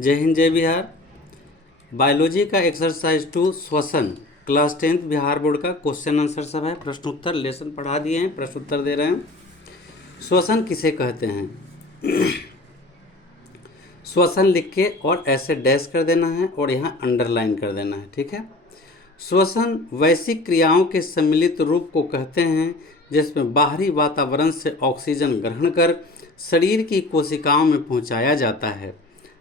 जय हिंद जय बिहार। बायोलॉजी का एक्सरसाइज 2 श्वसन क्लास 10th बिहार बोर्ड का क्वेश्चन आंसर सब है। प्रश्न उत्तर लेसन पढ़ा दिए हैं, प्रश्न उत्तर दे रहे हैं। श्वसन किसे कहते हैं? श्वसन लिख के और ऐसे डैश कर देना है और यहाँ अंडरलाइन कर देना है, ठीक है। श्वसन वैसी क्रियाओं के सम्मिलित रूप को कहते हैं जिसमें बाहरी वातावरण से ऑक्सीजन ग्रहण कर शरीर की कोशिकाओं में पहुंचाया जाता है,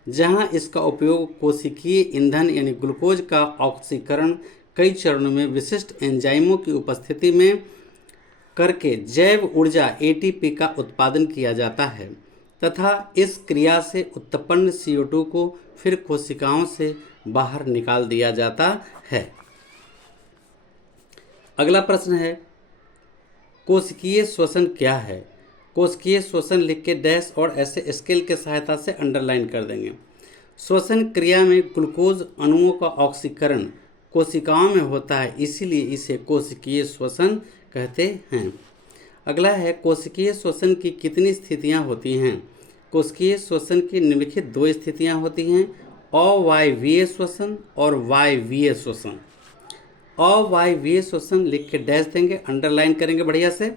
जहां इसका उपयोग कोशिकीय ईंधन यानी ग्लूकोज का ऑक्सीकरण कई चरणों में विशिष्ट एंजाइमों की उपस्थिति में करके जैव ऊर्जा एटीपी का उत्पादन किया जाता है तथा इस क्रिया से उत्पन्न CO2 को फिर कोशिकाओं से बाहर निकाल दिया जाता है। अगला प्रश्न है, कोशिकीय श्वसन क्या है? कोशिकीय श्वसन लिख के डैश और ऐसे स्केल के सहायता से अंडरलाइन कर देंगे। श्वसन क्रिया में ग्लूकोज अणुओं का ऑक्सीकरण कोशिकाओं में होता है, इसीलिए इसे कोशिकीय श्वसन कहते हैं। अगला है, कोशिकीय श्वसन की कितनी स्थितियां होती हैं? कोशिकीय श्वसन की निम्नलिखित 2 स्थितियां होती हैं, अवायवीय श्वसन और वायवीय श्वसन। अवायवीय श्वसन लिख के डैश देंगे, अंडरलाइन करेंगे बढ़िया से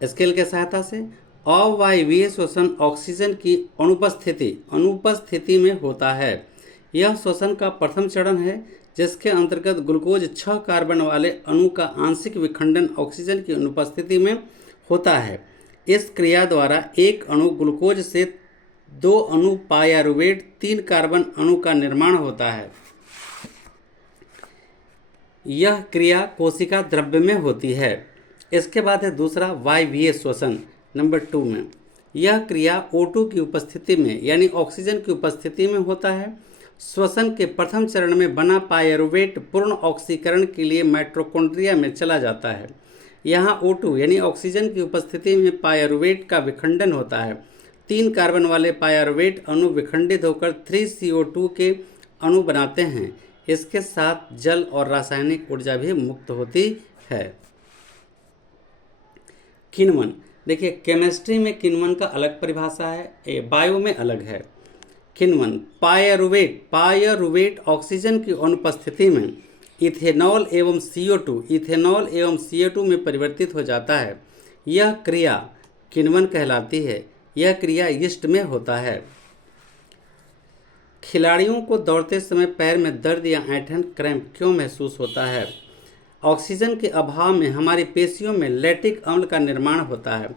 स्केल के सहायता से। अवायवीय श्वसन ऑक्सीजन की अनुपस्थिति में होता है। यह श्वसन का प्रथम चरण है जिसके अंतर्गत ग्लूकोज 6 कार्बन वाले अणु का आंशिक विखंडन ऑक्सीजन की अनुपस्थिति में होता है। इस क्रिया द्वारा एक अणु ग्लूकोज से 2 अणु पायरुवेट 3 कार्बन अणु का निर्माण होता है। यह क्रिया कोशिका द्रव्य में होती है। इसके बाद है दूसरा वायवीय श्वसन नंबर 2 में। यह क्रिया O2 की उपस्थिति में यानी ऑक्सीजन की उपस्थिति में होता है। श्वसन के प्रथम चरण में बना पायरुवेट पूर्ण ऑक्सीकरण के लिए माइटोकॉन्ड्रिया में चला जाता है। यहाँ O2 यानी ऑक्सीजन की उपस्थिति में पायरुवेट का विखंडन होता है। 3 कार्बन वाले पायरुवेट अणु विखंडित होकर 3CO2 के अणु बनाते हैं। इसके साथ जल और रासायनिक ऊर्जा भी मुक्त होती है। किण्वन, देखिए केमिस्ट्री में किण्वन का अलग परिभाषा है, बायो में अलग है। किण्वन पायरुवेट ऑक्सीजन की अनुपस्थिति में इथेनॉल एवं CO2 में परिवर्तित हो जाता है। यह क्रिया किण्वन कहलाती है। यह क्रिया यीस्ट में होता है। खिलाड़ियों को दौड़ते समय पैर में दर्द या ऐंठन क्रैम्प क्यों महसूस होता है? ऑक्सीजन के अभाव में हमारी पेशियों में लैक्टिक अम्ल का निर्माण होता है।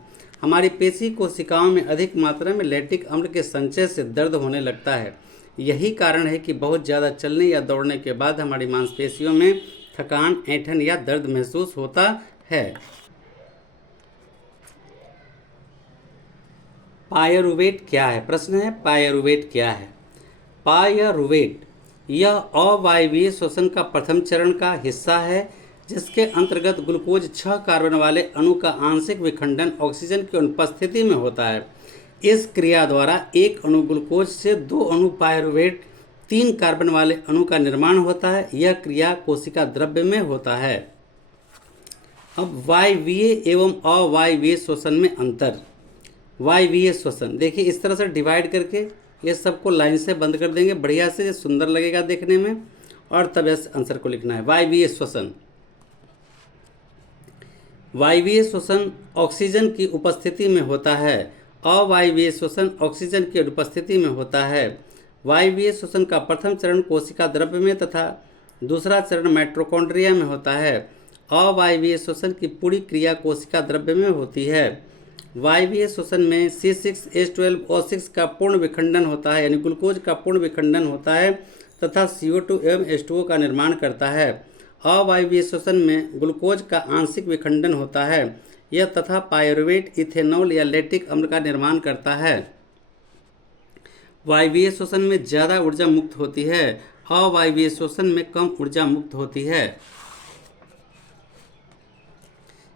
हमारी पेशी कोशिकाओं में अधिक मात्रा में लैक्टिक अम्ल के संचय से दर्द होने लगता है। यही कारण है कि बहुत ज़्यादा चलने या दौड़ने के बाद हमारी मांसपेशियों में थकान, ऐंठन या दर्द महसूस होता है। पायरुवेट क्या है? प्रश्न है, पायरुवेट क्या है? पायरुवेट यह अवायवीय श्वसन का प्रथम चरण का हिस्सा है जिसके अंतर्गत ग्लूकोज 6 कार्बन वाले अणु का आंशिक विखंडन ऑक्सीजन की अनुपस्थिति में होता है। इस क्रिया द्वारा एक अणु ग्लूकोज से 2 अणु पायरुवेट 3 कार्बन वाले अणु का निर्माण होता है। यह क्रिया कोशिका द्रव्य में होता है। अब वायवीय एवं अवायवीय श्वसन में अंतर। वायवीय श्वसन देखिए इस तरह से डिवाइड करके ये सबको लाइन से बंद कर देंगे बढ़िया से, सुंदर लगेगा देखने में, और तब इस आंसर को लिखना है। वायवीय श्वसन, वायवीय श्वसन ऑक्सीजन की उपस्थिति में होता है। अवायवीय श्वसन ऑक्सीजन की अनुपस्थिति में होता है। वायवीय श्वसन का प्रथम चरण कोशिका द्रव्य में तथा दूसरा चरण माइटोकॉन्ड्रिया में होता है। अवायवीय श्वसन की पूरी क्रिया कोशिका द्रव्य में होती है। वायवीय श्वसन में C6H12O6 का पूर्ण विखंडन होता है यानी ग्लूकोज का पूर्ण विखंडन होता है तथा CO2 एवं H2O का निर्माण करता है। अवायवीय श्वसन में ग्लूकोज का आंशिक विखंडन होता है। यह तथा पायरुवेट, इथेनॉल या लैक्टिक अम्ल का निर्माण करता है। वायवीय श्वसन में ज़्यादा ऊर्जा मुक्त होती है, अवायवीय श्वसन में कम ऊर्जा मुक्त होती है।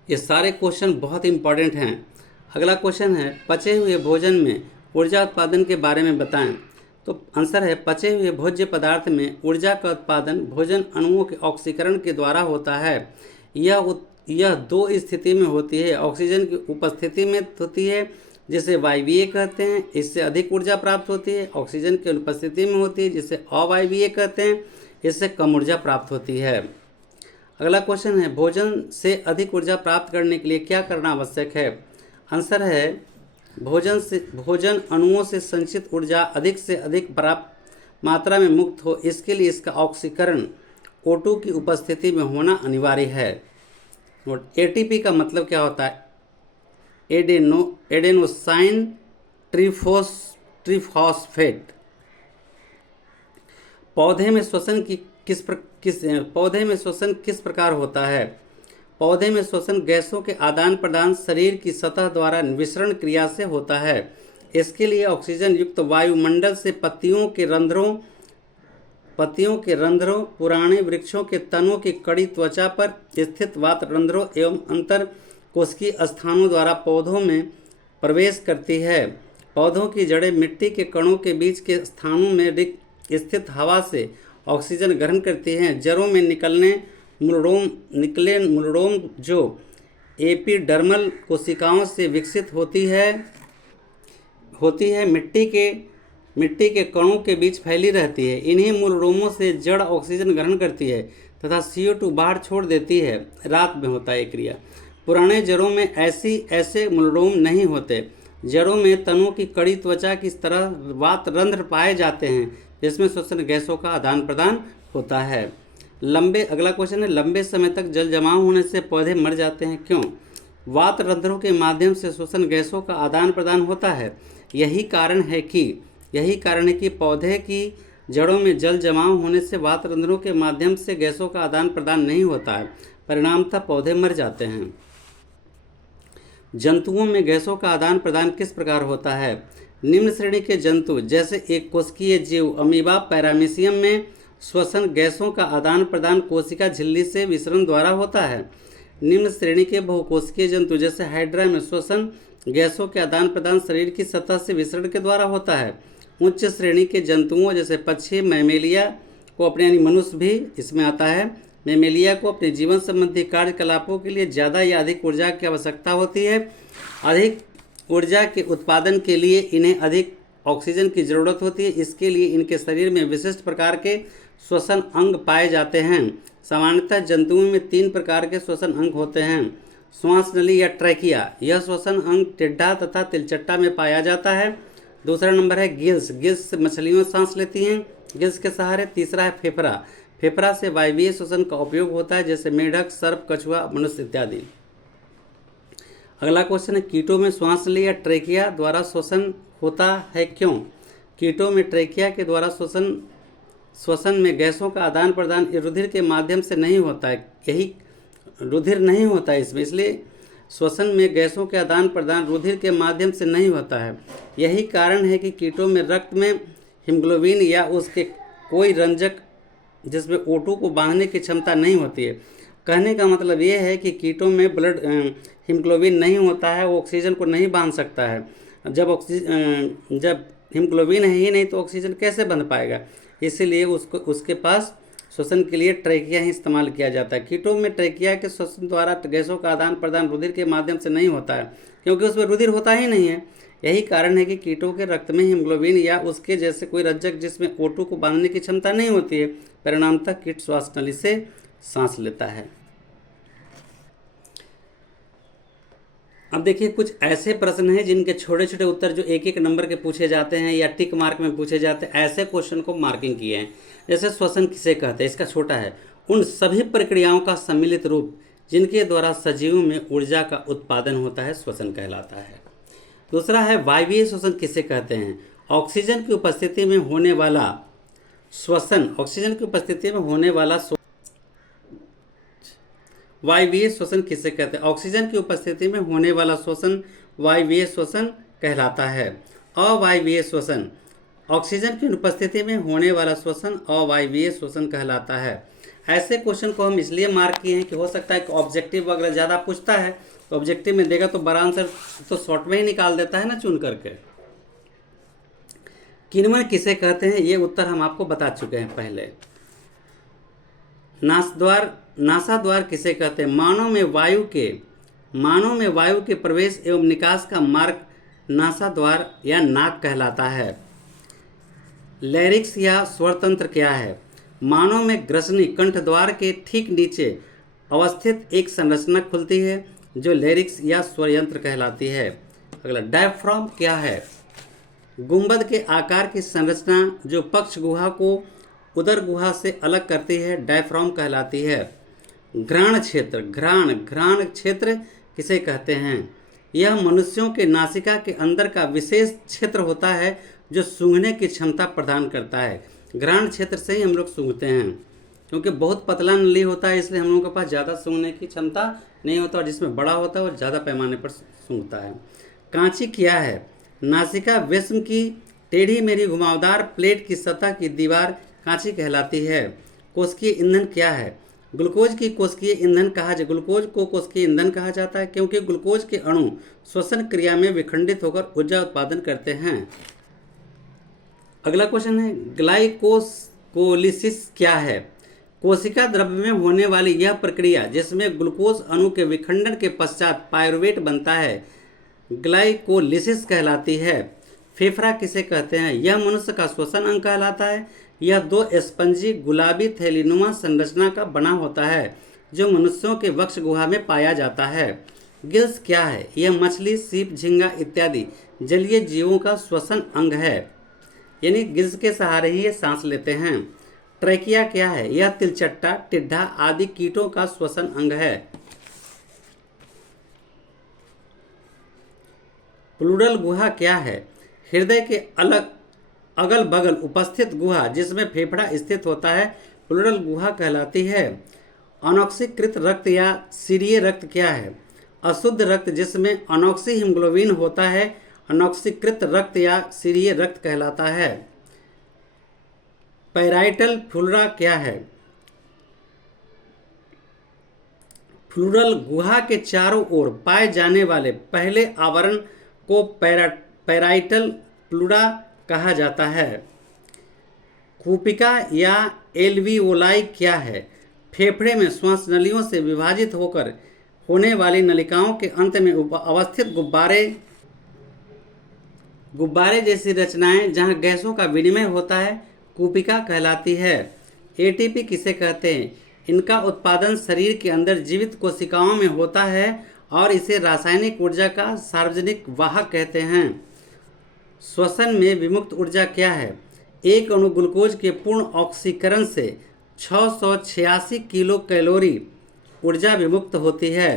ये सारे क्वेश्चन बहुत इंपॉर्टेंट हैं। अगला क्वेश्चन है, पचे हुए भोजन में ऊर्जा उत्पादन के बारे में बताएं। तो आंसर है, पचे हुए भोज्य पदार्थ में ऊर्जा का उत्पादन भोजन अणुओं के ऑक्सीकरण के द्वारा होता है। यह 2 स्थिति में होती है। ऑक्सीजन की उपस्थिति में होती है जिसे वायवीय कहते हैं, इससे अधिक ऊर्जा प्राप्त होती है। ऑक्सीजन की अनुपस्थिति में होती है, जिसे अवायवीय कहते हैं, इससे कम ऊर्जा प्राप्त होती है। अगला क्वेश्चन है, भोजन से अधिक ऊर्जा प्राप्त करने के लिए क्या करना आवश्यक है? आंसर है, भोजन अणुओं से संचित ऊर्जा अधिक से अधिक प्राप्त मात्रा में मुक्त हो, इसके लिए इसका ऑक्सीकरण O2 की उपस्थिति में होना अनिवार्य है। और एटीपी का मतलब क्या होता है? एडेनोसाइन ट्रिफॉस्फेट। पौधे में श्वसन किस प्रकार होता है? पौधे में श्वसन गैसों के आदान प्रदान शरीर की सतह द्वारा विसरण क्रिया से होता है। इसके लिए ऑक्सीजन युक्त वायुमंडल से पत्तियों के रंध्रों, पुराने वृक्षों के तनों की कड़ी त्वचा पर स्थित वात रंध्रों एवं अंतर कोशिकीय स्थानों द्वारा पौधों में प्रवेश करती है। पौधों की जड़ें मिट्टी के कणों के बीच के स्थानों में स्थित हवा से ऑक्सीजन ग्रहण करती हैं। जड़ों में निकले मूलरोम जो एपिडर्मल कोशिकाओं से विकसित होती है मिट्टी के कणों के बीच फैली रहती है। इन्हीं मूलरोमों से जड़ ऑक्सीजन ग्रहण करती है तथा CO2 बाहर छोड़ देती है। रात में होता है क्रिया। पुराने जड़ों में ऐसे मूलरोम नहीं होते। जड़ों में तनों की कड़ी त्वचा की तरह वात रंध्र पाए जाते हैं, जिसमें श्वसन गैसों का आदान प्रदान होता है। अगला क्वेश्चन है, लंबे समय तक जल जमाव होने से पौधे मर जाते हैं, क्यों? वात रंध्रों के माध्यम से श्वसन गैसों का आदान प्रदान होता है। यही कारण है कि पौधे की जड़ों में जल जमाव होने से वात रंध्रों के माध्यम से गैसों का आदान प्रदान नहीं होता है, परिणामतः पौधे मर जाते हैं। जंतुओं में गैसों का आदान प्रदान किस प्रकार होता है? निम्न श्रेणी के जंतु जैसे एक कोशिकीय जीव अमीबा, पैरामीशियम में श्वसन गैसों का आदान प्रदान कोशिका झिल्ली से विसरण द्वारा होता है। निम्न श्रेणी के बहुकोशिकीय जंतु जैसे हाइड्रा में श्वसन गैसों के आदान प्रदान शरीर की सतह से विसरण के द्वारा होता है। उच्च श्रेणी के जंतुओं जैसे पक्षी, मैमेलिया को अपने यानी मनुष्य भी इसमें आता है। मैमेलिया को अपने जीवन संबंधी कार्यकलापों के लिए ज़्यादा या अधिक ऊर्जा की आवश्यकता होती है। अधिक ऊर्जा के उत्पादन के लिए इन्हें अधिक ऑक्सीजन की ज़रूरत होती है। इसके लिए इनके शरीर में विशिष्ट प्रकार के श्वसन अंग पाए जाते हैं। सामान्यतः जंतुओं में 3 प्रकार के श्वसन अंग होते हैं। श्वास नली या ट्रैकिया, यह श्वसन अंग टिड्डा तथा तिलचट्टा में पाया जाता है। दूसरा नंबर है गिल्स से मछलियाँ सांस लेती हैं गिल्स के सहारे। तीसरा है फेफड़ा से वायवीय श्वसन का उपयोग होता है, जैसे मेढक, सर्प, कछुआ, मनुष्य इत्यादि। अगला क्वेश्चन है, कीटों में श्वास नली या ट्रैकिया द्वारा श्वसन होता है, क्यों? कीटों में ट्रैकिया के द्वारा श्वसन में गैसों का आदान प्रदान रुधिर के माध्यम से नहीं होता है। यही रुधिर नहीं होता है इसमें, इसलिए श्वसन में गैसों के आदान प्रदान रुधिर के माध्यम से नहीं होता है। यही कारण है कि कीटों में रक्त में हीमोग्लोबिन या उसके कोई रंजक जिसमें O2 को बांधने की क्षमता नहीं होती है। कहने का मतलब ये है कि कीटों में हीमोग्लोबिन नहीं होता है, वो ऑक्सीजन को नहीं बांध सकता है। जब हीमोग्लोबिन है ही नहीं तो ऑक्सीजन कैसे बंध पाएगा? इसीलिए उसके पास श्वसन के लिए ट्रैकिया ही इस्तेमाल किया जाता है। कीटों में ट्रैकिया के श्वसन द्वारा गैसों का आदान प्रदान रुधिर के माध्यम से नहीं होता है, क्योंकि उसमें रुधिर होता ही नहीं है। यही कारण है कि कीटों के रक्त में हीमोग्लोबिन या उसके जैसे कोई रज्जक जिसमें O2 को बांधने की क्षमता नहीं होती है, परिणामतः कीट श्वास नली से सांस लेता है। अब देखिए, कुछ ऐसे प्रश्न हैं जिनके छोटे छोटे उत्तर जो 1-1 नंबर के पूछे जाते हैं या टिक मार्क में पूछे जाते हैं, ऐसे क्वेश्चन को मार्किंग किए हैं। जैसे श्वसन किसे कहते हैं, इसका छोटा है, उन सभी प्रक्रियाओं का सम्मिलित रूप जिनके द्वारा सजीवों में ऊर्जा का उत्पादन होता है, श्वसन कहलाता है। दूसरा है, वायवीय श्वसन किसे कहते हैं? ऑक्सीजन की उपस्थिति में होने वाला श्वसन, वायवीय श्वसन किसे कहते हैं? ऑक्सीजन की उपस्थिति में होने वाला श्वसन वायवीय श्वसन कहलाता है। अवायवीय श्वसन, ऑक्सीजन की उपस्थिति में होने वाला श्वसन अवायवीय श्वसन कहलाता है। ऐसे क्वेश्चन को हम इसलिए मार्क किए हैं कि हो सकता है कि ऑब्जेक्टिव अगर ज़्यादा पूछता है तो ऑब्जेक्टिव में देगा तो बड़ा आंसर तो शॉर्ट में ही निकाल देता है ना चुन करके। किण्वन किसे कहते हैं, ये उत्तर हम आपको बता चुके हैं पहले। नासाद्वार किसे कहते हैं? मानव में वायु के प्रवेश एवं निकास का मार्ग नासाद्वार या नाक कहलाता है। लैरिक्स या स्वरतंत्र क्या है? मानव में ग्रसनी कंठद्वार के ठीक नीचे अवस्थित एक संरचना खुलती है जो लैरिक्स या स्वरयंत्र कहलाती है। अगला, डायफ्राम क्या है? गुंबद के आकार की संरचना जो पक्ष गुहा को उदर गुहा से अलग करती है डायफ्राम कहलाती है। घ्राण क्षेत्र, घ्राण क्षेत्र किसे कहते हैं? यह मनुष्यों के नासिका के अंदर का विशेष क्षेत्र होता है जो सूंघने की क्षमता प्रदान करता है। घ्राण क्षेत्र से ही हम लोग सूंघते हैं, क्योंकि बहुत पतला नली होता है इसलिए हम लोगों के पास ज़्यादा सूंघने की क्षमता नहीं होता, और जिसमें बड़ा होता है वो ज़्यादा पैमाने पर सूंघता है। कांची क्या है? नासिका वेश्म की टेढ़ी मेढ़ी घुमावदार प्लेट की सतह की दीवार कांची कहलाती है। कोशिकीय ईंधन क्या है? ग्लूकोज को कोशिकीय ईंधन कहा जाता है क्योंकि ग्लूकोज के अणु श्वसन क्रिया में विखंडित होकर ऊर्जा उत्पादन करते हैं। अगला क्वेश्चन है, ग्लाइकोलिसिस क्या है? कोशिका द्रव्य में होने वाली यह प्रक्रिया जिसमें ग्लूकोज अणु के विखंडन के पश्चात पायरुवेट बनता है ग्लाइकोलिसिस कहलाती है। फेफड़ा किसे कहते हैं? यह मनुष्य का श्वसन अंग कहलाता है। यह दो स्पंजी गुलाबी थैलीनुमा संरचना का बना होता है जो मनुष्यों के वक्ष गुहा में पाया जाता है। गिल्स क्या है? यह मछली, सीप, झींगा इत्यादि जलीय जीवों का श्वसन अंग है, यानी गिल्स के सहारे ही ये सांस लेते हैं। ट्रैकिया क्या है? यह तिलचट्टा, टिड्ढा आदि कीटों का श्वसन अंग है। प्लूरल गुहा क्या है? हृदय के अगल बगल उपस्थित गुहा जिसमें फेफड़ा स्थित होता है प्लूरल गुहा कहलाती है। अनॉक्सीकृत रक्त या सीरिय रक्त क्या है? अशुद्ध रक्त जिसमें अनॉक्सी हीमोग्लोबिन होता है अनॉक्सीकृत रक्त या सीरिय रक्त कहलाता है। पैराइटल फ्लूरा क्या है? फ्लूरल गुहा के चारों ओर पाए जाने वाले पहले आवरण को पैराइटल फ्लूरा कहा जाता है। कूपिका या एल्वियोलाई क्या है? फेफड़े में श्वास नलियों से विभाजित होकर होने वाली नलिकाओं के अंत में अवस्थित गुब्बारे जैसी रचनाएं जहां गैसों का विनिमय होता है कूपिका कहलाती है। एटीपी किसे कहते हैं? इनका उत्पादन शरीर के अंदर जीवित कोशिकाओं में होता है और इसे रासायनिक ऊर्जा का सार्वजनिक वाहक कहते हैं। श्वसन में विमुक्त ऊर्जा क्या है? एक अणु ग्लूकोज के पूर्ण ऑक्सीकरण से 686 किलो कैलोरी ऊर्जा विमुक्त होती है।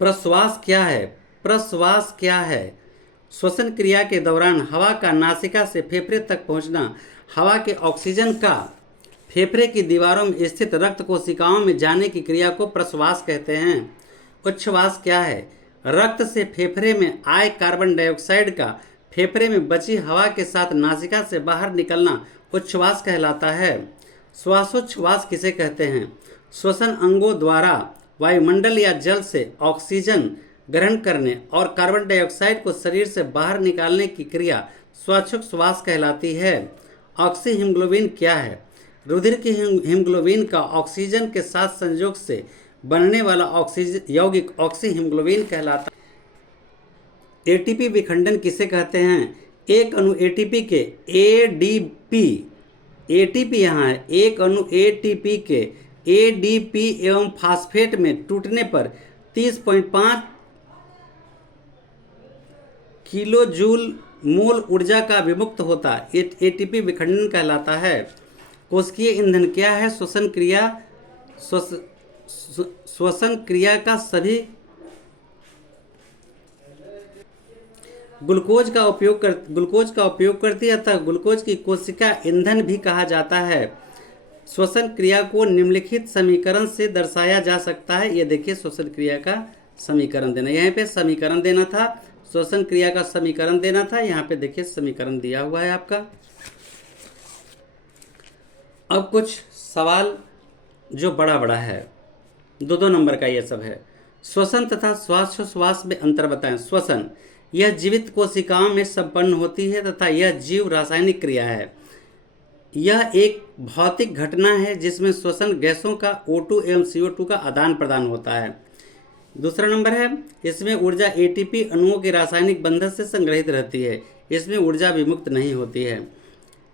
प्रश्वास क्या है? प्रश्वास क्या है? श्वसन क्रिया के दौरान हवा का नासिका से फेफड़े तक पहुंचना, हवा के ऑक्सीजन का फेफड़े की दीवारों में स्थित रक्त कोशिकाओं में जाने की क्रिया को प्रश्वास कहते हैं। उच्छ्वास क्या है? रक्त से फेफड़े में आए कार्बन डाइऑक्साइड का फेफड़े में बची हवा के साथ नासिका से बाहर निकलना उच्छ्वास कहलाता है। श्वासोच्छ्वास किसे कहते हैं? श्वसन अंगों द्वारा वायुमंडल या जल से ऑक्सीजन ग्रहण करने और कार्बन डाइऑक्साइड को शरीर से बाहर निकालने की क्रिया श्वासोच्छ्वास कहलाती है। ऑक्सी हीमोग्लोबिन क्या है? रुधिर की हीमोग्लोबिन का ऑक्सीजन के साथ संयोग से बनने वाला ऑक्सीजन यौगिक ऑक्सी हीमोग्लोबिन कहलाता है। एटीपी विखंडन किसे कहते हैं? एक अणु एटीपी के एटीपी यहाँ है, एक अणु एटीपी के एडीपी एवं फास्फेट में टूटने पर 30.5 किलो जूल मोल ऊर्जा का विमुक्त होता है। एटीपी विखंडन कहलाता है। कोशिकीय ईंधन क्या है? श्वसन क्रिया का सभी ग्लूकोज का उपयोग करती है, अतः ग्लूकोज की कोशिका ईंधन भी कहा जाता है। श्वसन क्रिया को निम्नलिखित समीकरण से दर्शाया जा सकता है। ये देखिए श्वसन क्रिया का समीकरण देना, यहाँ पे समीकरण देना था, श्वसन क्रिया का समीकरण देना था, यहाँ पे देखिए समीकरण दिया हुआ है आपका। अब कुछ सवाल जो बड़ा है, 2-2 नंबर का ये सब है। श्वसन तथा श्वासोच्छ्वास में अंतर बताएं। श्वसन यह जीवित कोशिकाओं में संपन्न होती है तथा यह जीव रासायनिक क्रिया है। यह एक भौतिक घटना है जिसमें श्वसन गैसों का O2 एवं CO2 का आदान प्रदान होता है। दूसरा नंबर है, इसमें ऊर्जा एटीपी अणुओं के रासायनिक बंधन से संग्रहित रहती है, इसमें ऊर्जा विमुक्त नहीं होती है।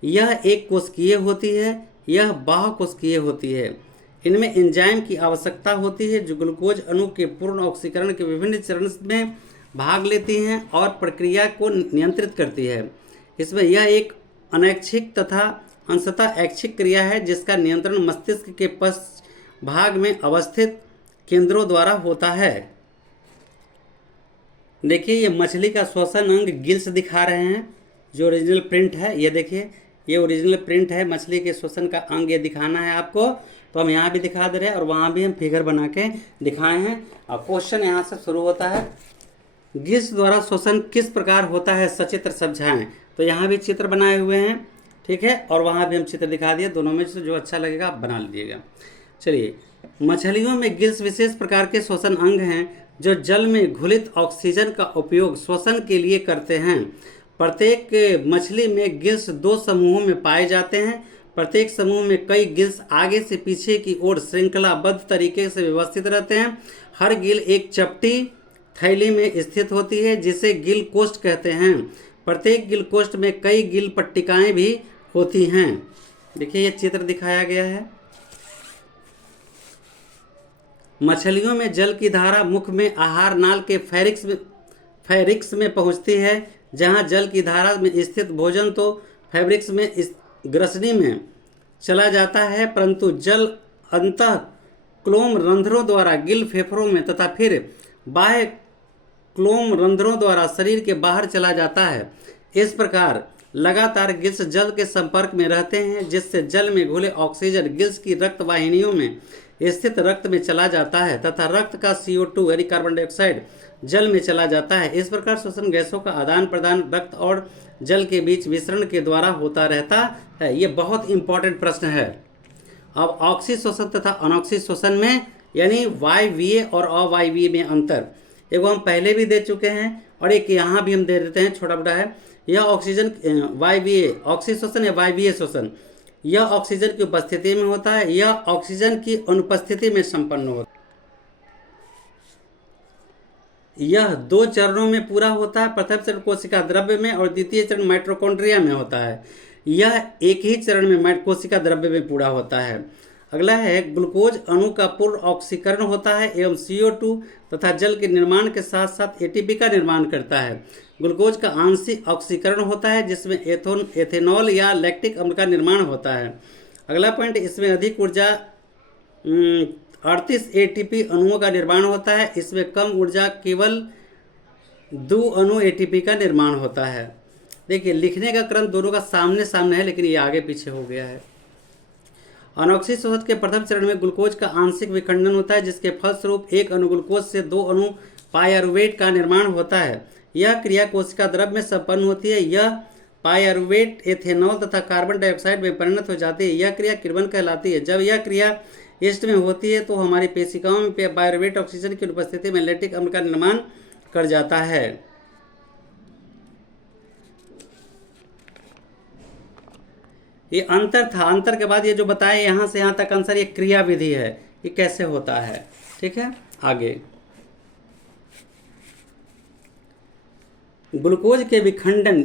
यह एक कोशिकीय होती है, यह बाह्य कोशिकीय होती है। इनमें एंजाइम की आवश्यकता होती है जो ग्लूकोज अणु के पूर्ण ऑक्सीकरण के विभिन्न चरण में भाग लेती हैं और प्रक्रिया को नियंत्रित करती है। इसमें यह एक अनैच्छिक तथा अंशतः ऐच्छिक क्रिया है जिसका नियंत्रण मस्तिष्क के पश्च भाग में अवस्थित केंद्रों द्वारा होता है। देखिए ये मछली का श्वसन अंग गिल्स दिखा रहे हैं, जो ओरिजिनल प्रिंट है। ये देखिए ये ओरिजिनल प्रिंट है, मछली के श्वसन का अंग ये दिखाना है आपको, तो हम यहाँ भी दिखा दे रहे हैं और वहाँ भी हम फिगर बना के दिखाए हैं। और क्वेश्चन यहाँ से शुरू होता है, गिल्स द्वारा श्वसन किस प्रकार होता है सचित्र समझाएं। तो यहाँ भी चित्र बनाए हुए हैं, ठीक है, और वहाँ भी हम चित्र दिखा दिए, दोनों में से जो अच्छा लगेगा आप बना लीजिएगा। चलिए, मछलियों में गिल्स विशेष प्रकार के श्वसन अंग हैं जो जल में घुलित ऑक्सीजन का उपयोग श्वसन के लिए करते हैं। प्रत्येक मछली में गिल्स 2 समूहों में पाए जाते हैं। प्रत्येक समूह में कई गिल्स आगे से पीछे की ओर श्रृंखलाबद्ध तरीके से व्यवस्थित रहते हैं। हर गिल एक चपटी थैली में स्थित होती है जिसे गिल कोष्ठ कहते हैं। प्रत्येक गिल कोष्ठ में कई गिल पट्टिकाएं भी होती हैं। देखिए ये चित्र दिखाया गया है। मछलियों में जल की धारा मुख में आहार नाल के फैरिक्स में पहुंचती है। जहां जल की धारा में स्थित भोजन तो फैब्रिक्स में ग्रसनी में चला जाता है, परंतु जल अंतः क्लोम रंध्रों द्वारा गिल फेफड़ों में तथा फिर बाह्य क्लोम रंध्रों द्वारा शरीर के बाहर चला जाता है। इस प्रकार लगातार गिल्स जल के संपर्क में रहते हैं जिससे जल में घुले ऑक्सीजन गिल्स की रक्त वाहिनियों में स्थित रक्त में चला जाता है तथा रक्त का CO2 यानी कार्बन डाइऑक्साइड जल में चला जाता है। इस प्रकार श्वसन गैसों का आदान प्रदान रक्त और जल के बीच विसरण के द्वारा होता रहता है। ये बहुत इंपॉर्टेंट प्रश्न है। अब ऑक्सी श्वसन तथा अनॉक्सी श्वसन में यानी वायवीय और अवायवीय में अंतर एगो हम पहले भी दे चुके हैं और एक यहाँ भी हम दे देते हैं, छोटा बड़ा है। यह ऑक्सीजन वायवीय ऑक्सी श्वसन या वायवीय श्वसन यह ऑक्सीजन की उपस्थिति में होता है, यह ऑक्सीजन की अनुपस्थिति में संपन्न होता है। यह 2 चरणों में पूरा होता है। प्रथम चरण कोशिका द्रव्य में और द्वितीय चरण माइटोकॉन्ड्रिया में होता है। यह एक ही चरण में कोशिका द्रव्य में पूरा होता है। अगला है ग्लूकोज अणु का पूर्ण ऑक्सीकरण होता है एवं CO2 तथा जल के निर्माण के साथ साथ ATP का निर्माण करता है। ग्लूकोज का आंशिक ऑक्सीकरण होता है जिसमें एथेनॉल या लैक्टिक अम्ल का निर्माण होता है। अगला पॉइंट, इसमें अधिक ऊर्जा 38 ATP अणुओं का निर्माण होता है। इसमें कम ऊर्जा केवल 2 अणु ATP का निर्माण होता है। देखिए लिखने का क्रम दोनों का सामने सामने है लेकिन ये आगे पीछे हो गया है। अनॉक्सी श्वसन के प्रथम चरण में ग्लूकोज का आंशिक विखंडन होता है जिसके फलस्वरूप एक अणु ग्लूकोज से 2 अणु पायरुवेट का निर्माण होता है। यह क्रिया कोशिका द्रव्य में संपन्न होती है। यह पायरुवेट एथेनॉल तथा कार्बन डाइऑक्साइड में परिणत हो जाती है। यह क्रिया किण्वन कहलाती है। जब यह क्रिया ईस्ट में होती है तो हमारी पेशिकाओं में पायरुवेट ऑक्सीजन की उपस्थिति में लैक्टिक अम्ल का निर्माण कर जाता है। ये अंतर था। अंतर के बाद ये जो बताया यहाँ से यहाँ तक आंसर, ये क्रिया विधि है, ये कैसे होता है। ठीक है, आगे ग्लूकोज के विखंडन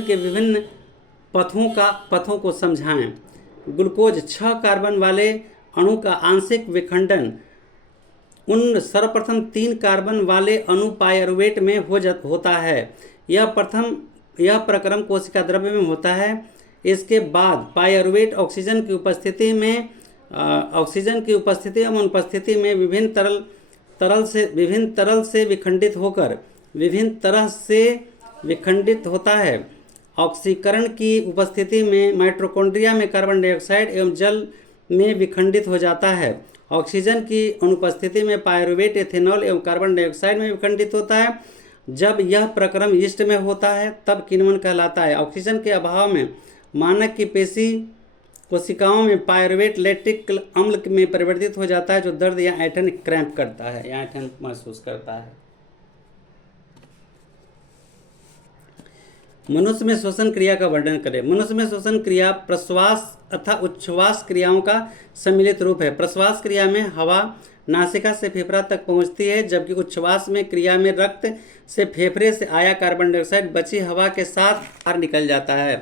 के विभिन्न पथों को समझाएं। ग्लूकोज 6 कार्बन वाले अणु का आंशिक विखंडन उन सर्वप्रथम 3 कार्बन वाले अणु पायरुवेट में होता है। यह प्रक्रम कोशिका द्रव्य में होता है। इसके बाद पायरुवेट ऑक्सीजन की उपस्थिति में अनुपस्थिति में विभिन्न तरल से विखंडित होता है। ऑक्सीकरण की उपस्थिति में माइटोकॉन्ड्रिया में कार्बन डाइऑक्साइड एवं जल में विखंडित हो जाता है। ऑक्सीजन की अनुपस्थिति में पायरुवेट एथेनॉल एवं कार्बन डाइऑक्साइड में विखंडित होता है। जब यह प्रक्रम यीस्ट में होता है तब किण्वन कहलाता है। ऑक्सीजन के अभाव में मानक की कोशिकाओं में पायरुवेट लैक्टिक अम्ल में परिवर्तित हो जाता है जो दर्द या ऐंठन क्रैम्प करता है या ऐंठन महसूस करता है। मनुष्य में श्वसन क्रिया का वर्णन करें। मनुष्य में श्वसन क्रिया प्रश्वास तथा उच्छ्वास क्रियाओं का सम्मिलित रूप है। प्रश्वास क्रिया में हवा नासिका से फेफड़ा तक पहुंचती है, जबकि उच्छ्वास में क्रिया में रक्त से फेफड़े से आया कार्बन डाइऑक्साइड बची हवा के साथ बाहर निकल जाता है।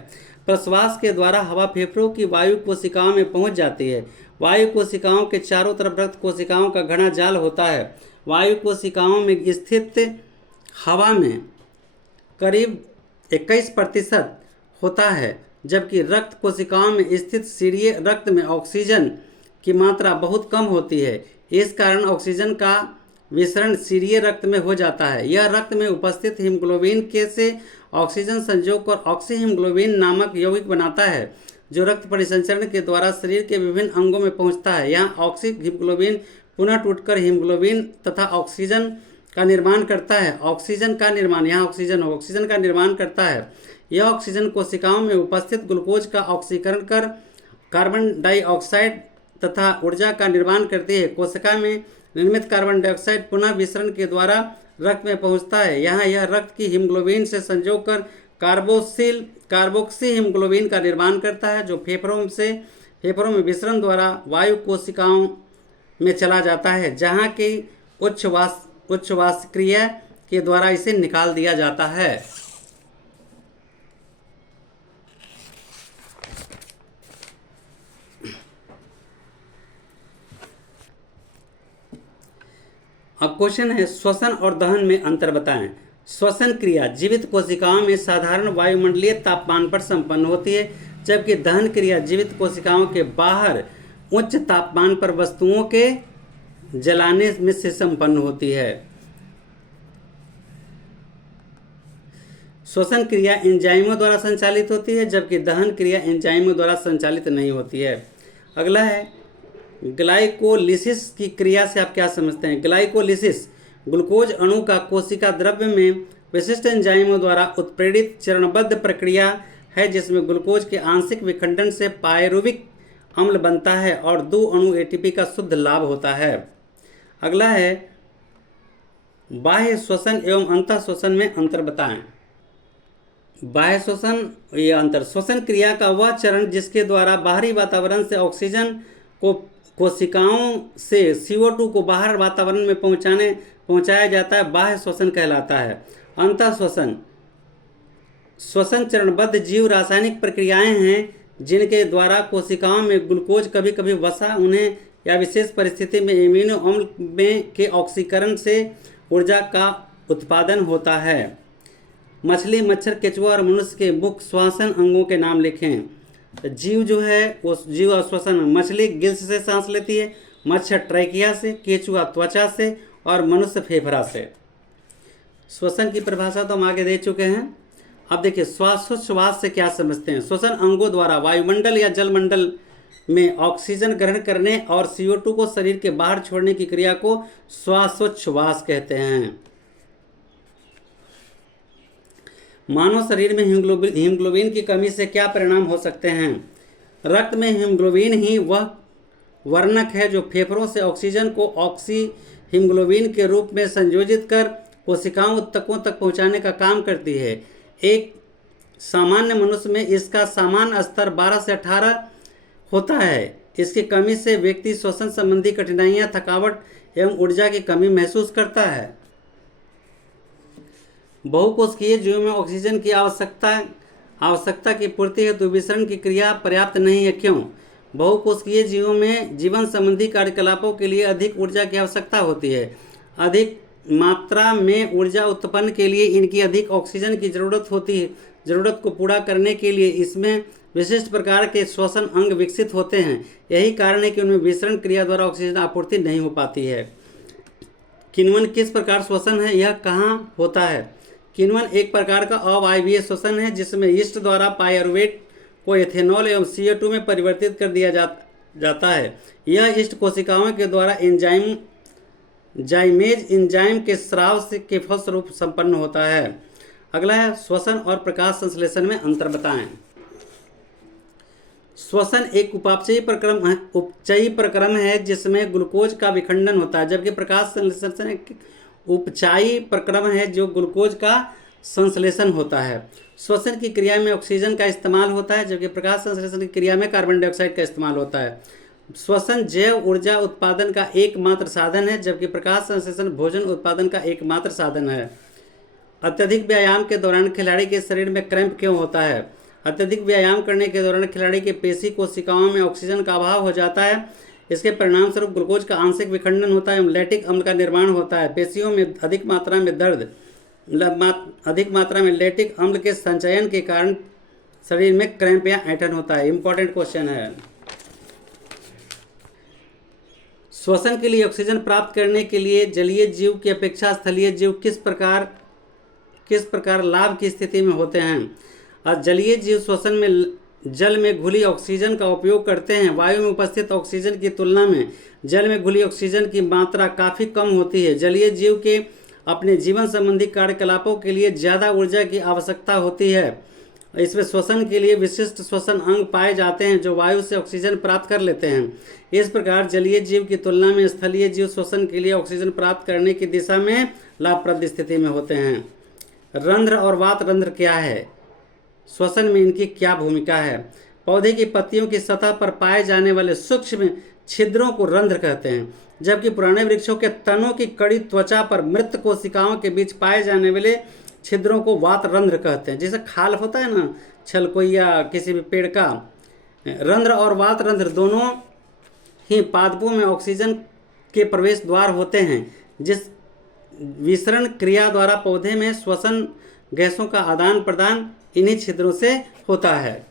प्रश्वास के द्वारा हवा फेफड़ों की वायु कोशिकाओं में पहुंच जाती है। वायु कोशिकाओं के चारों तरफ रक्त कोशिकाओं का घना जाल होता है। वायु कोशिकाओं में स्थित हवा में करीब 21% होता है, जबकि रक्त कोशिकाओं में स्थित सीरिय रक्त में ऑक्सीजन की मात्रा बहुत कम होती है। इस कारण ऑक्सीजन का विसरण सीरिय रक्त में हो जाता है। यह रक्त में उपस्थित हीमोग्लोबिन के से ऑक्सीजन संयोग कर ऑक्सी हीमोग्लोबिन नामक यौगिक बनाता है, जो रक्त परिसंचरण के द्वारा शरीर के विभिन्न अंगों में पहुंचता है। यहाँ ऑक्सी हीमोग्लोबिन पुनः टूटकर हीमोग्लोबिन तथा ऑक्सीजन का निर्माण करता है। ऑक्सीजन का निर्माण, यहाँ ऑक्सीजन का निर्माण करता है। यह ऑक्सीजन कोशिकाओं में उपस्थित ग्लूकोज का ऑक्सीकरण कर कार्बन डाइऑक्साइड तथा ऊर्जा का निर्माण करती है। कोशिका में निर्मित कार्बन डाइऑक्साइड पुनः विसरण के द्वारा रक्त में पहुंचता है। यहाँ यह रक्त की हीमोग्लोबिन से संयोग कर कार्बोक्सी हीमोग्लोबिन का निर्माण करता है, जो फेफड़ों में विसरण द्वारा वायु कोशिकाओं में चला जाता है, जहाँ की उच्छ्वास क्रिया के द्वारा इसे निकाल दिया जाता है। अब क्वेश्चन है, श्वसन और दहन में अंतर बताएं। श्वसन क्रिया जीवित कोशिकाओं में साधारण वायुमंडलीय तापमान पर संपन्न होती है, जबकि दहन क्रिया जीवित कोशिकाओं के बाहर उच्च तापमान पर वस्तुओं के जलाने में से संपन्न होती है। श्वसन क्रिया एंजाइमों द्वारा संचालित होती है, जबकि दहन क्रिया एंजाइमों द्वारा संचालित नहीं होती है। अगला है ग्लाइकोलिसिस की क्रिया से आप क्या समझते हैं। ग्लाइकोलिसिस ग्लूकोज अणु का कोशिका द्रव्य में विशिष्ट एंजाइमों द्वारा उत्प्रेरित चरणबद्ध प्रक्रिया है, जिसमें ग्लूकोज के आंशिक विखंडन से पायरुविक अम्ल बनता है और 2 अणु एटीपी का शुद्ध लाभ होता है। अगला है बाह्य श्वसन एवं अंतः श्वसन में अंतर बताएं। बाह्य श्वसन या अंतर श्वसन क्रिया का वह चरण जिसके द्वारा बाहरी वातावरण से ऑक्सीजन को कोशिकाओं से CO2 को बाहर वातावरण में पहुंचाया जाता है, बाह्य श्वसन कहलाता है। अंतः श्वसन चरणबद्ध जीव रासायनिक प्रक्रियाएं हैं, जिनके द्वारा कोशिकाओं में ग्लूकोज, कभी कभी वसा, उन्हें या विशेष परिस्थिति में एमिनो अम्ल में के ऑक्सीकरण से ऊर्जा का उत्पादन होता है। मछली, मच्छर, केंचुआ और मनुष्य के मुख्य श्वसन अंगों के नाम लिखें। जीव जो है वो जीव और श्वसन, मछली गिल्स से सांस लेती है, मच्छर ट्रैकिया से, केंचुआ त्वचा से और मनुष्य फेफड़ा से। श्वसन की परिभाषा तो हम आगे दे चुके हैं। अब देखिए श्वासोच्छ्वास से क्या समझते हैं। श्वसन अंगों द्वारा वायुमंडल या जलमंडल में ऑक्सीजन ग्रहण करने और CO2 को शरीर के बाहर छोड़ने की क्रिया को श्वासोच्छ्वास कहते हैं। मानव शरीर में हीमोग्लोबिन की कमी से क्या परिणाम हो सकते हैं। रक्त में हीमोग्लोबिन ही वह वर्णक है जो फेफड़ों से ऑक्सीजन को ऑक्सी हीमोग्लोबिन के रूप में संयोजित कर कोशिकाओं ऊतकों तक पहुंचाने का काम करती है। एक सामान्य मनुष्य में इसका सामान्य स्तर 12 से 18 होता है। इसकी कमी से व्यक्ति श्वसन संबंधी कठिनाइयां, थकावट एवं ऊर्जा की कमी महसूस करता है। बहुकोशिकीय जीवों में ऑक्सीजन की आवश्यकता की पूर्ति हेतु विसरण की क्रिया पर्याप्त नहीं है। क्यों? बहुकोशिकीय जीवों में जीवन संबंधी कार्यकलापों के लिए अधिक ऊर्जा की आवश्यकता होती है। अधिक मात्रा में ऊर्जा उत्पन्न के लिए इनकी अधिक ऑक्सीजन की जरूरत होती है। जरूरत को पूरा करने के लिए इसमें विशिष्ट प्रकार के श्वसन अंग विकसित होते हैं। यही कारण है कि उनमें विसरण क्रिया द्वारा ऑक्सीजन आपूर्ति नहीं हो पाती है। किण्वन किस प्रकार श्वसन है, यह कहाँ होता है? किण्वन एक प्रकार का अवायवीय श्वसन है, जिसमें यीस्ट द्वारा पायरुवेट को एथेनॉल एवं CO2 में परिवर्तित कर दिया जाता है। यह यीस्ट कोशिकाओं के द्वारा जाइमेज एंजाइम के स्राव के फलस्वरूप संपन्न होता है। अगला है श्वसन और प्रकाश संश्लेषण में अंतर बताएं। श्वसन एक उपचयी प्रक्रम है जिसमें ग्लूकोज का विखंडन होता है, जबकि प्रकाश संश्लेषण एक उपचायी प्रक्रम है जो ग्लूकोज का संश्लेषण होता है। श्वसन की क्रिया में ऑक्सीजन का इस्तेमाल होता है, जबकि प्रकाश संश्लेषण की क्रिया में कार्बन डाइऑक्साइड का इस्तेमाल होता है। श्वसन जैव ऊर्जा उत्पादन का एकमात्र साधन है, जबकि प्रकाश संश्लेषण भोजन उत्पादन का एकमात्र साधन है। अत्यधिक व्यायाम के दौरान खिलाड़ी के शरीर में क्रैम्प क्यों होता है? अत्यधिक व्यायाम करने के दौरान खिलाड़ी के पेशी कोशिकाओं में ऑक्सीजन का अभाव हो जाता है। इसके परिणाम स्वरूप ग्लूकोज का आंशिक विखंडन होता है एवं लैक्टिक अम्ल का निर्माण होता है। पेशियों में अधिक मात्रा में लैक्टिक अम्ल के संचयन के कारण शरीर में क्रैम्प या ऐंठन होता है। इंपॉर्टेंट क्वेश्चन है। श्वसन के लिए ऑक्सीजन प्राप्त करने के लिए जलीय जीव की अपेक्षा स्थलीय जीव किस प्रकार लाभ की स्थिति में होते हैं? और जलीय जीव श्वसन में जल में घुली ऑक्सीजन का उपयोग करते हैं। वायु में उपस्थित ऑक्सीजन की तुलना में जल में घुली ऑक्सीजन की मात्रा काफ़ी कम होती है। जलीय जीव के अपने जीवन संबंधी कार्यकलापों के लिए ज़्यादा ऊर्जा की आवश्यकता होती है। इसमें श्वसन के लिए विशिष्ट श्वसन अंग पाए जाते हैं जो वायु से ऑक्सीजन प्राप्त कर लेते हैं। इस प्रकार जलीय जीव की तुलना में स्थलीय जीव श्वसन के लिए ऑक्सीजन प्राप्त करने की दिशा में लाभप्रद स्थिति में होते हैं। रंध्र और वात रंध्र क्या है? श्वसन में इनकी क्या भूमिका है? पौधे की पत्तियों की सतह पर पाए जाने वाले सूक्ष्म छिद्रों को रंध्र कहते हैं, जबकि पुराने वृक्षों के तनों की कड़ी त्वचा पर मृत कोशिकाओं के बीच पाए जाने वाले छिद्रों को वात रंध्र कहते हैं। जैसे खाल होता है ना, छल कोई या किसी भी पेड़ का। रंध्र और वात रंध्र दोनों ही पादपों में ऑक्सीजन के प्रवेश द्वार होते हैं, जिस विसरण क्रिया द्वारा पौधे में श्वसन गैसों का आदान प्रदान इन्हीं छिद्रों से होता है।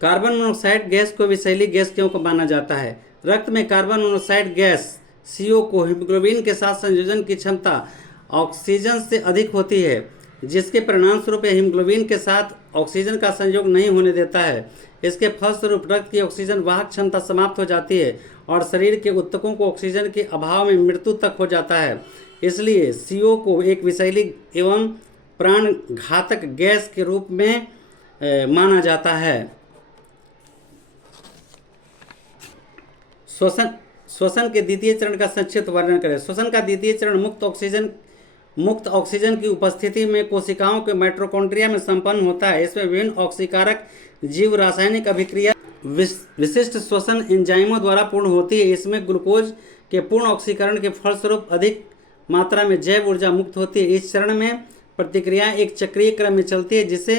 कार्बन मोनोऑक्साइड गैस को विषैली गैस क्यों को माना जाता है? रक्त में कार्बन मोनोऑक्साइड गैस CO को हीमोग्लोबिन के साथ संयोजन की क्षमता ऑक्सीजन से अधिक होती है, जिसके परिणाम स्वरूप हीमोग्लोबिन के साथ ऑक्सीजन का संयोग नहीं होने देता है। इसके फलस्वरूप रक्त की ऑक्सीजन वाहक क्षमता समाप्त हो जाती है और शरीर के ऊतकों को ऑक्सीजन के अभाव में मृत्यु तक हो जाता है। इसलिए CO को एक विषैली एवं प्राण घातक गैस के रूप में माना जाता है। श्वसन के द्वितीय चरण का संक्षिप्त वर्णन करें। श्वसन का द्वितीय चरण मुक्त ऑक्सीजन की उपस्थिति में कोशिकाओं के माइटोकॉन्ड्रिया में संपन्न होता है। इसमें विभिन्न ऑक्सीकारक जीव रासायनिक अभिक्रिया विशिष्ट श्वसन एंजाइमों द्वारा पूर्ण होती है। इसमें ग्लूकोज के पूर्ण ऑक्सीकरण के फलस्वरूप अधिक मात्रा में जैव ऊर्जा मुक्त होती है। इस चरण में प्रतिक्रिया एक चक्रीय क्रम में चलती है, जिसे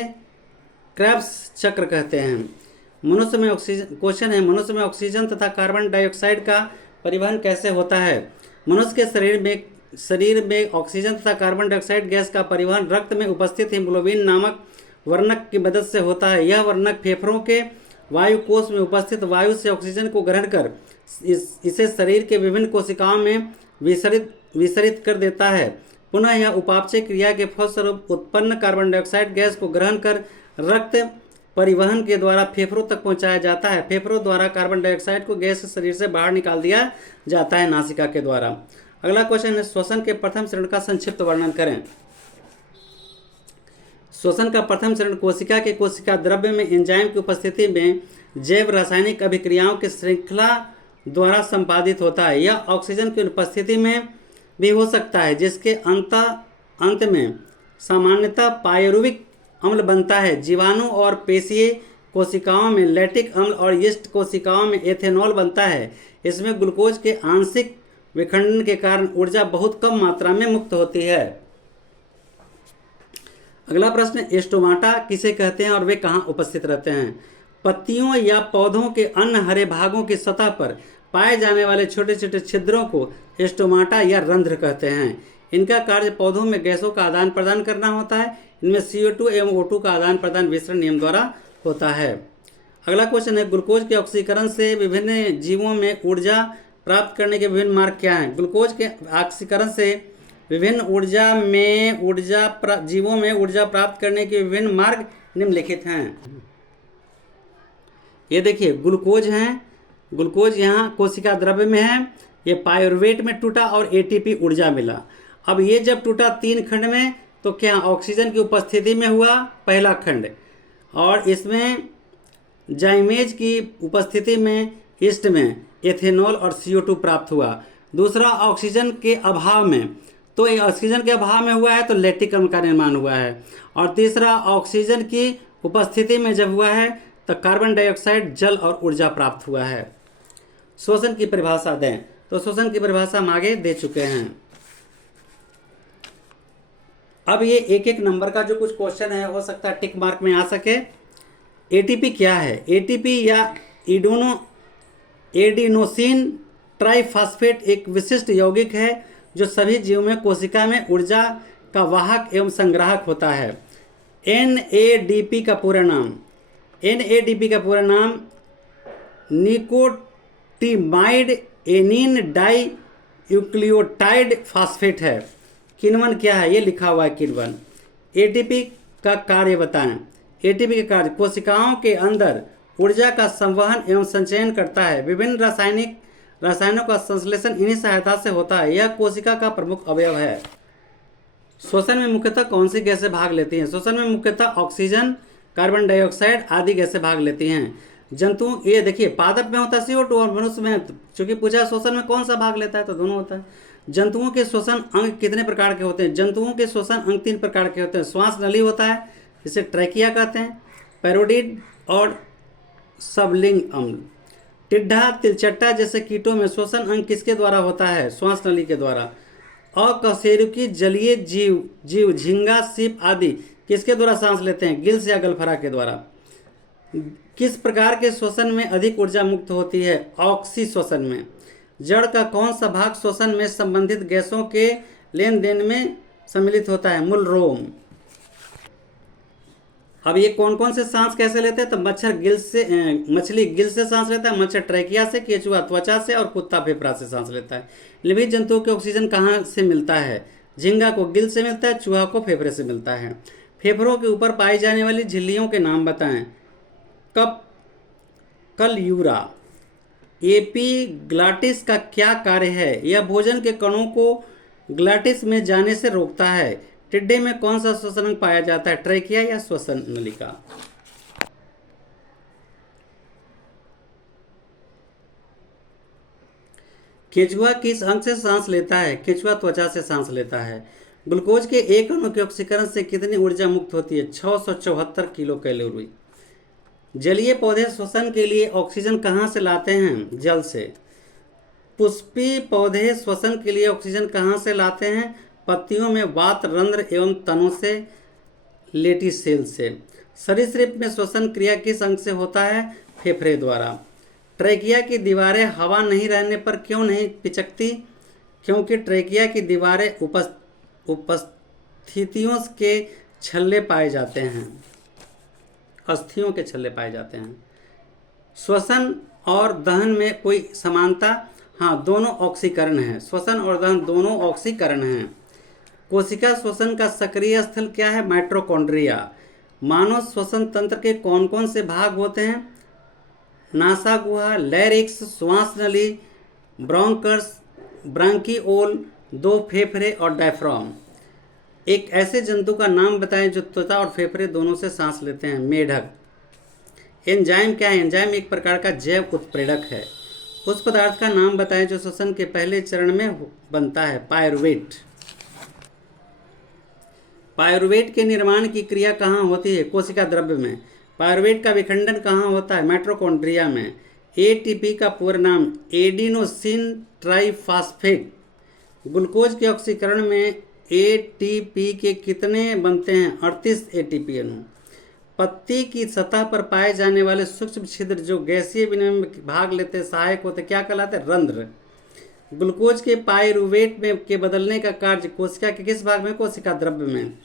क्रेब्स चक्र कहते हैं। मनुष्य में ऑक्सीजन तथा कार्बन डाइऑक्साइड का परिवहन कैसे होता है? मनुष्य के शरीर में ऑक्सीजन तथा कार्बन डाइऑक्साइड गैस का परिवहन रक्त में उपस्थित हीमोग्लोबिन नामक वर्णक की मदद से होता है। यह वर्णक फेफड़ों के वायु कोष में उपस्थित वायु से ऑक्सीजन को ग्रहण कर इसे शरीर के विभिन्न कोशिकाओं में विसरित कर देता है। पुनः यह उपापचय क्रिया के फलस्वरूप उत्पन्न कार्बन डाइऑक्साइड गैस को ग्रहण कर रक्त परिवहन के द्वारा फेफड़ों तक पहुंचाया जाता है। फेफड़ों द्वारा कार्बन डाइऑक्साइड को गैस शरीर से बाहर निकाल दिया जाता है नासिका के द्वारा। अगला क्वेश्चन है, श्वसन के प्रथम चरण का संक्षिप्त वर्णन करें। श्वसन का प्रथम चरण कोशिका द्रव्य में एंजाइम की उपस्थिति में जैव रासायनिक अभिक्रियाओं की श्रृंखला द्वारा संपादित होता है। यह ऑक्सीजन की उपस्थिति में भी हो सकता है, जिसके अंत में सामान्यतः पायरुविक अम्ल बनता है। जीवाणु और पेशीय कोशिकाओं में लैक्टिक अम्ल और यीस्ट कोशिकाओं में एथेनॉल बनता है। इसमें ग्लूकोज के आंशिक विखंडन के कारण ऊर्जा बहुत कम मात्रा में मुक्त होती है। अगला प्रश्न, स्टोमाटा किसे कहते हैं और वे कहाँ उपस्थित रहते हैं? पत्तियों या पौधों के अन्य हरे भागों की सतह पर पाए जाने वाले छोटे छोटे छिद्रों को स्टोमाटा या रंध्र कहते हैं। इनका कार्य पौधों में गैसों का आदान प्रदान करना होता है। इनमें CO2 एवं O2 का आदान प्रदान विसरण नियम द्वारा होता है। अगला क्वेश्चन है, ग्लूकोज के ऑक्सीकरण से विभिन्न जीवों में ऊर्जा प्राप्त करने के विभिन्न मार्ग क्या हैं? ग्लूकोज के ऑक्सीकरण से विभिन्न जीवों में ऊर्जा प्राप्त करने के विभिन्न मार्ग निम्नलिखित हैं। ये देखिए ग्लूकोज यहाँ कोशिका द्रव्य में है, ये पायरुवेट में टूटा और ATP ऊर्जा मिला। अब ये जब टूटा 3 खंड में, तो क्या ऑक्सीजन की उपस्थिति में हुआ पहला खंड, और इसमें जाइमेज की उपस्थिति में ईस्ट में एथेनॉल और CO2 प्राप्त हुआ। दूसरा ऑक्सीजन के अभाव में, तो ये ऑक्सीजन के अभाव में हुआ है तो लैक्टिक अम्ल का निर्माण हुआ है। और तीसरा ऑक्सीजन की उपस्थिति में जब हुआ है तो कार्बन डाइऑक्साइड, जल और ऊर्जा प्राप्त हुआ है। श्वसन की परिभाषा दें, तो श्वसन की परिभाषा हम आगे दे चुके हैं। अब ये एक एक नंबर का जो कुछ क्वेश्चन है हो सकता है टिक मार्क में आ सके। एटीपी क्या है? एटीपी या एडिनोसिन ट्राइफॉस्फेट एक विशिष्ट यौगिक है जो सभी जीवों में कोशिका में ऊर्जा का वाहक एवं संग्राहक होता है। NADP का पूरा नाम, NADP का पूरा नाम निकोटिमाइड एनिन डाई यूक्लियोटाइड फास्फेट है। किण्वन क्या है? ये लिखा हुआ है किण्वन। एटीपी का कार्य बताएं। एटीपी के कार्य कोशिकाओं के अंदर ऊर्जा का संवहन एवं संचयन करता है। विभिन्न रसायनों का संश्लेषण इन्हीं सहायता से होता है। यह कोशिका का प्रमुख अवयव है। श्वसन में मुख्यतः कौन सी गैसें भाग लेती हैं? श्वसन में मुख्यतः ऑक्सीजन, कार्बन डाइऑक्साइड आदि गैसें भाग लेती हैं। जंतुओं, ये देखिए पादप में होता है CO2 और मनुष्य में, चूंकि पूछा श्वसन में कौन सा भाग लेता है तो दोनों होता है। जंतुओं के श्वसन अंग कितने प्रकार के होते हैं? जंतुओं के श्वसन अंग 3 प्रकार के होते हैं। श्वास नली होता है जिसे ट्रैकिया कहते हैं, पैरोडिड और सबलिंग अम्ल। टिड्डा, तिलचट्टा जैसे कीटों में श्वसन अंग किसके द्वारा होता है? श्वास नली के द्वारा। अकशेरुकी जलीय जीव झींगा, सीप आदि किसके द्वारा सांस लेते हैं? गिल्स या गलफरा के द्वारा। किस प्रकार के श्वसन में अधिक ऊर्जा मुक्त होती है? ऑक्सी श्वसन में। जड़ का कौन सा भाग श्वसन में संबंधित गैसों के लेन देन में सम्मिलित होता है? मूल रोम। अब ये कौन कौन से सांस कैसे लेते हैं? तो मछली गिल से सांस लेता है, मच्छर ट्रैकिया से, केचुआ त्वचा से और कुत्ता फेफड़ा से सांस लेता है। लिम्बिक जंतुओं के ऑक्सीजन कहाँ से मिलता है? झींगा को गिल से मिलता है, चूहा को फेफड़े से मिलता है। फेफड़ों के ऊपर पाई जाने वाली झिल्लियों के नाम बताएं। कलयूरा। एपीग्लाटिस का क्या कार्य है? यह भोजन के कणों को ग्लाटिस में जाने से रोकता है। टिड्डे में कौन सा श्वसन अंग पाया जाता है? ट्रैकिया या श्वसन नलिका? केचुआ किस अंग से सांस लेता है? केचुआ त्वचा से सांस लेता है। ग्लूकोज के एक अणु के ऑक्सीकरण से कितनी ऊर्जा मुक्त होती है? 674 किलो कैलोरी। जलीय पौधे श्वसन के लिए ऑक्सीजन कहाँ से लाते हैं? जल से। पुष्पी पौधे श्वसन के लिए ऑक्सीजन कहाँ से लाते हैं? पत्तियों में वात रंध्र एवं तनों से, लेटिसेल से। सरीसृप में श्वसन क्रिया किस अंग से होता है? फेफड़े द्वारा। ट्रैकिया की दीवारें हवा नहीं रहने पर क्यों नहीं पिचकती? क्योंकि ट्रैकिया की दीवारें उपस्थितियों के छल्ले पाए जाते हैं, अस्थियों के छल्ले पाए जाते हैं। श्वसन और दहन में कोई समानता? हाँ, दोनों ऑक्सीकरण है। श्वसन और दहन दोनों ऑक्सीकरण हैं। कोशिका श्वसन का सक्रिय स्थल क्या है? माइटोकॉन्ड्रिया। मानव श्वसन तंत्र के कौन कौन से भाग होते हैं? नासा गुहा, लैरिक्स, श्वास नली, ब्रोंकस, ब्रांकिओल, 2 फेफड़े और डायफ्राम। एक ऐसे जंतु का नाम बताएं जो त्वचा और फेफड़े दोनों से सांस लेते हैं। मेढक। एंजाइम क्या है? एंजाइम एक प्रकार का जैव उत्प्रेरक है। उस पदार्थ का नाम बताएं जो श्वसन के पहले चरण में बनता है। पायरुवेट। पायरुवेट के निर्माण की क्रिया कहाँ होती है? कोशिका द्रव्य में। पायरुवेट का विखंडन कहाँ होता है? माइटोकॉन्ड्रिया में। एटीपी का पूरा नाम एडिनोसिन ट्राइफॉस्फेट। ग्लूकोज के ऑक्सीकरण में एटीपी के कितने बनते हैं? 38 एटीपी अणु। पत्ती की सतह पर पाए जाने वाले सूक्ष्म छिद्र जो गैसीय विनिमय में भाग लेते सहायक होते क्या कहलाते हैं? रंध्र। ग्लूकोज के पायरुवेट में के बदलने का कार्य कोशिका के किस भाग में? कोशिका द्रव्य में।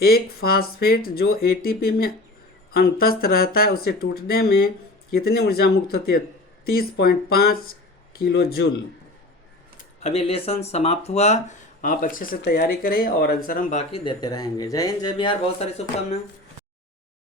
एक फास्फेट जो एटीपी में अंतस्थ रहता है उसे टूटने में कितनी ऊर्जा मुक्त होती है? 30.5 किलो जूल। अब ये लेसन समाप्त हुआ। आप अच्छे से तैयारी करें और आंसर हम बाकी देते रहेंगे। जय हिंद, जय बिहार, बहुत सारी शुभकामनाएं।